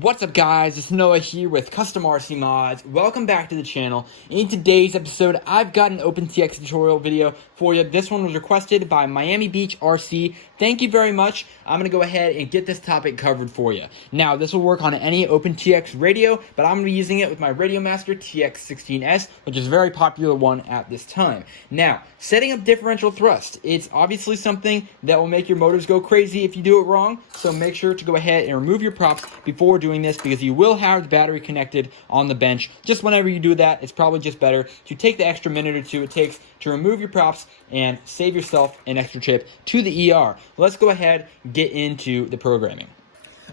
What's up guys, it's Noah here with CustomRCMods. Welcome back to the channel. In today's episode, I've got an OpenTX tutorial video for you. This one was requested by Miami Beach RC. Thank you very much. I'm going to go ahead and get this topic covered for you. Now, this will work on any OpenTX radio, but I'm going to be using it with my Radiomaster TX16S, which is a very popular one at this time. Now, setting up differential thrust. It's obviously something that will make your motors go crazy if you do it wrong, so make sure to go ahead and remove your props before doing this, because you will have the battery connected on the bench. Just whenever you do that, it's probably just better to take the extra minute or two it takes to remove your props and save yourself an extra trip to the ER. Let's go ahead and get into the programming.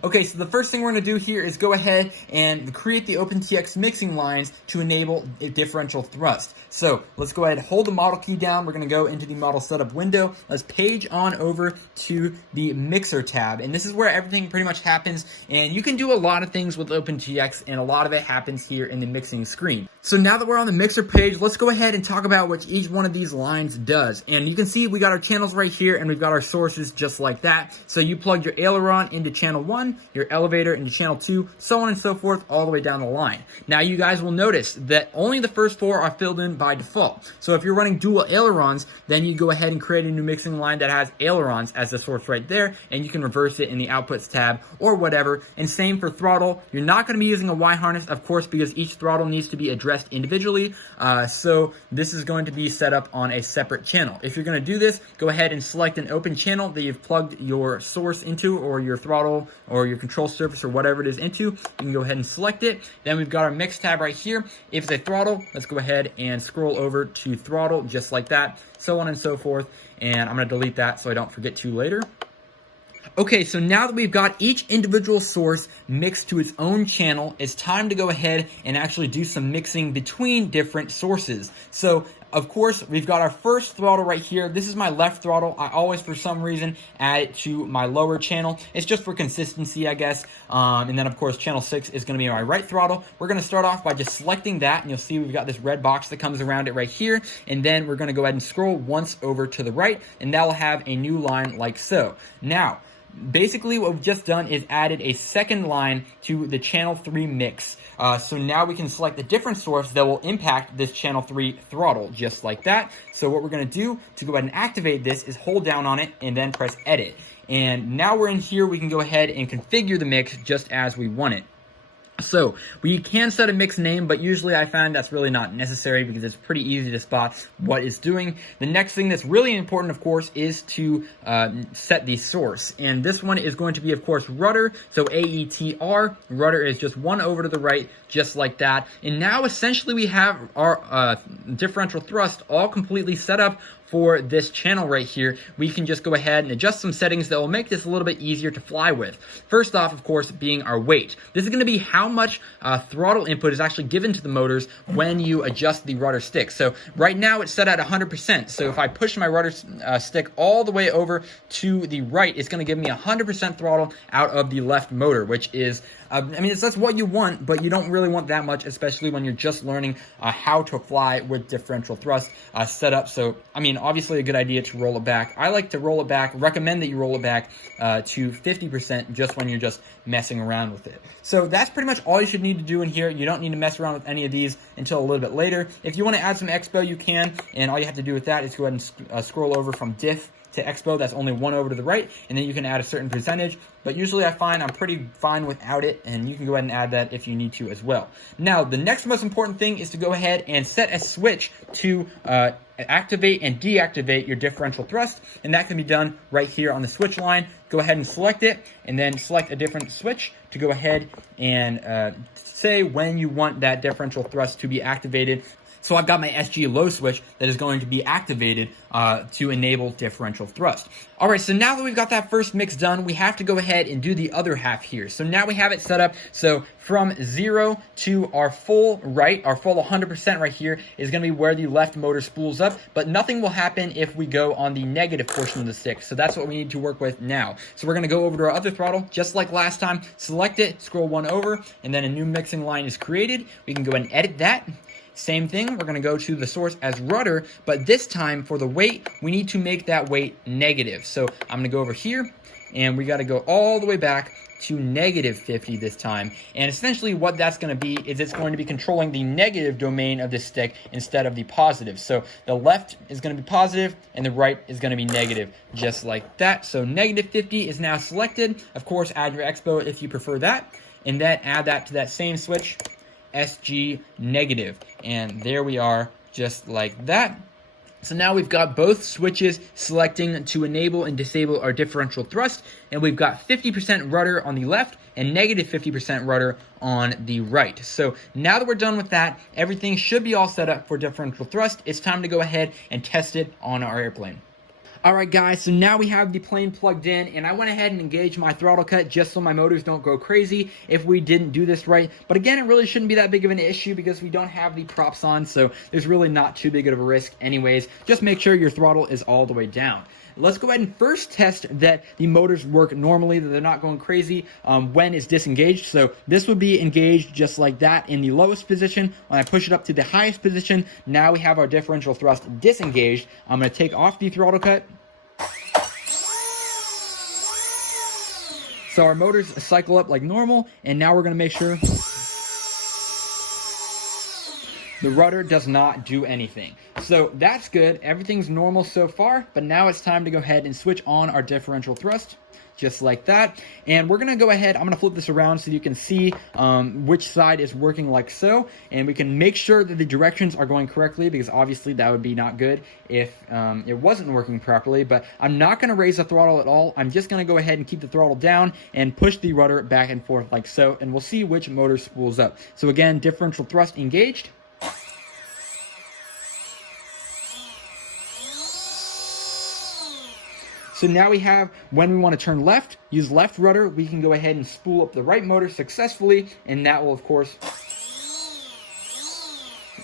Okay, so the first thing we're going to do here is go ahead and create the OpenTX mixing lines to enable a differential thrust. So let's go ahead and hold the model key down. We're going to go into the model setup window. Let's page on over to the mixer tab. And this is where everything pretty much happens. And you can do a lot of things with OpenTX, and a lot of it happens here in the mixing screen. So now that we're on the mixer page, let's go ahead and talk about what each one of these lines does. And you can see we got our channels right here, and we've got our sources just like that. So you plug your aileron into channel 1, your elevator into channel 2, so on and so forth, all the way down the line. Now you guys will notice that only the first 4 are filled in by default. So if you're running dual ailerons, then you go ahead and create a new mixing line that has ailerons as the source right there, and you can reverse it in the outputs tab or whatever. And same for throttle. You're not going to be using a Y harness, of course, because each throttle needs to be addressed individually. So this is going to be set up on a separate channel. If you're going to do this, go ahead and select an open channel that you've plugged your source into, or your throttle or your control surface or whatever it is into. You can go ahead and select it. Then we've got our mix tab right here. If it's a throttle, let's go ahead and scroll over to throttle just like that, so on and so forth. And I'm going to delete that so I don't forget to later. Okay, so now that we've got each individual source mixed to its own channel, it's time to go ahead and actually do some mixing between different sources. So, of course, we've got our first throttle right here. This is my left throttle. I always, for some reason, add it to my lower channel. It's just for consistency, I guess. And then, of course, channel 6 is going to be my right throttle. We're going to start off by just selecting that, and you'll see we've got this red box that comes around it right here. And then we're going to go ahead and scroll once over to the right, and that will have a new line like so. Now, basically what we've just done is added a second line to the channel 3 mix. So now we can select a different source that will impact this channel 3 throttle, just like that. So what we're going to do to go ahead and activate this is hold down on it and then press edit. And now we're in here, we can go ahead and configure the mix just as we want it. So we can set a mix name, but usually I find that's really not necessary because it's pretty easy to spot what it's doing. The next thing that's really important, of course, is to set the source. And this one is going to be, of course, rudder. So AETR, rudder is just one over to the right, just like that. And now essentially we have our differential thrust all completely set up for this channel right here. We can just go ahead and adjust some settings that will make this a little bit easier to fly with. First off, of course, being our weight. This is going to be how much throttle input is actually given to the motors when you adjust the rudder stick. So right now it's set at 100%. So if I push my rudder stick all the way over to the right, it's going to give me 100% throttle out of the left motor, which is I mean, that's what you want, but you don't really want that much, especially when you're just learning how to fly with differential thrust set up. So, I mean, obviously a good idea to roll it back. I like to roll it back, recommend that you roll it back to 50% just when you're just messing around with it. So that's pretty much all you should need to do in here. You don't need to mess around with any of these until a little bit later. If you want to add some expo, you can, and all you have to do with that is go ahead and scroll over from diff to expo. That's only one over to the right, and then you can add a certain percentage, but usually I find I'm pretty fine without it, and you can go ahead and add that if you need to as well. Now, the next most important thing is to go ahead and set a switch to activate and deactivate your differential thrust, and that can be done right here on the switch line. Go ahead and select it, and then select a different switch to go ahead and say when you want that differential thrust to be activated. So I've got my SG low switch that is going to be activated to enable differential thrust. All right, so now that we've got that first mix done, we have to go ahead and do the other half here. So now we have it set up. So from 0 to our full right, our full 100% right here is going to be where the left motor spools up, but nothing will happen if we go on the negative portion of the stick. So that's what we need to work with now. So we're going to go over to our other throttle, just like last time, select it, scroll one over, and then a new mixing line is created. We can go ahead and edit that. Same thing, we're going to go to the source as rudder, but this time for the weight, we need to make that weight negative. So I'm going to go over here, and we got to go all the way back to -50 this time. And essentially what that's going to be is it's going to be controlling the negative domain of this stick instead of the positive. So the left is going to be positive and the right is going to be negative, just like that. So -50 is now selected. Of course, add your expo if you prefer that, and then add that to that same switch, SG negative. And there we are, just like that. So now we've got both switches selecting to enable and disable our differential thrust, and we've got 50% rudder on the left and -50% rudder on the right. So now that we're done with that, everything should be all set up for differential thrust. It's time to go ahead and test it on our airplane. Alright guys, so now we have the plane plugged in, and I went ahead and engaged my throttle cut just so my motors don't go crazy if we didn't do this right. But again, it really shouldn't be that big of an issue because we don't have the props on, so there's really not too big of a risk anyways. Just make sure your throttle is all the way down. Let's go ahead and first test that the motors work normally, that they're not going crazy when it's disengaged. So this would be engaged just like that in the lowest position. When I push it up to the highest position, now we have our differential thrust disengaged. I'm going to take off the throttle cut. So our motors cycle up like normal, and now we're going to make sure the rudder does not do anything. So that's good. Everything's normal so far, but now it's time to go ahead and switch on our differential thrust, just like that. And we're going to go ahead, I'm going to flip this around so you can see which side is working like so, and we can make sure that the directions are going correctly, because obviously that would be not good if it wasn't working properly. But I'm not going to raise the throttle at all. I'm just going to go ahead and keep the throttle down and push the rudder back and forth like so, and we'll see which motor spools up. So again, differential thrust engaged. So now we have, when we want to turn left, use left rudder, we can go ahead and spool up the right motor successfully, and that will, of course,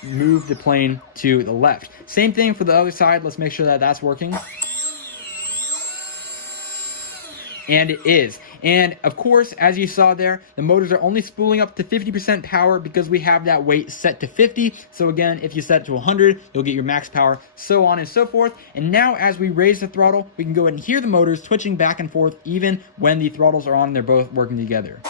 move the plane to the left. Same thing for the other side. Let's make sure that that's working. And it is. And of course, as you saw there, the motors are only spooling up to 50% power because we have that weight set to 50. So again, if you set it to 100, you'll get your max power, so on and so forth. And now as we raise the throttle, we can go ahead and hear the motors twitching back and forth even when the throttles are on, they're both working together.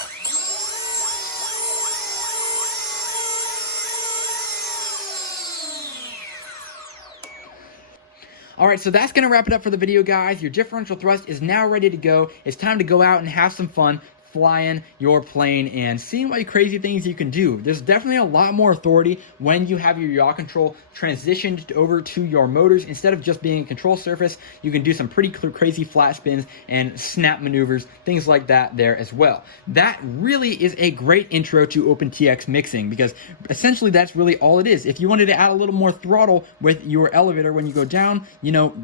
Alright, so that's going to wrap it up for the video, guys. Your differential thrust is now ready to go. It's time to go out and have some fun flying your plane and seeing what crazy things you can do. There's definitely a lot more authority when you have your yaw control transitioned over to your motors. Instead of just being a control surface, you can do some pretty crazy flat spins and snap maneuvers, things like that there as well. That really is a great intro to OpenTX mixing, because essentially that's really all it is. If you wanted to add a little more throttle with your elevator when you go down, you know,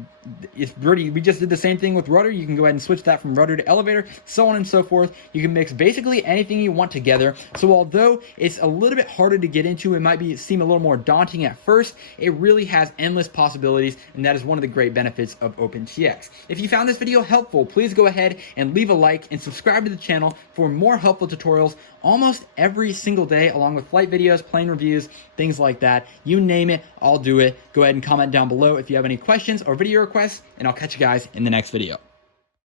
it's pretty, we just did the same thing with rudder. You can go ahead and switch that from rudder to elevator, so on and so forth. You can mix basically anything you want together. So although it's a little bit harder to get into, it might seem a little more daunting at first, it really has endless possibilities, and that is one of the great benefits of OpenTX. If you found this video helpful, please go ahead and leave a like and subscribe to the channel for more helpful tutorials almost every single day, along with flight videos, plane reviews, things like that. You name it, I'll do it. Go ahead and comment down below if you have any questions or video requests, and I'll catch you guys in the next video.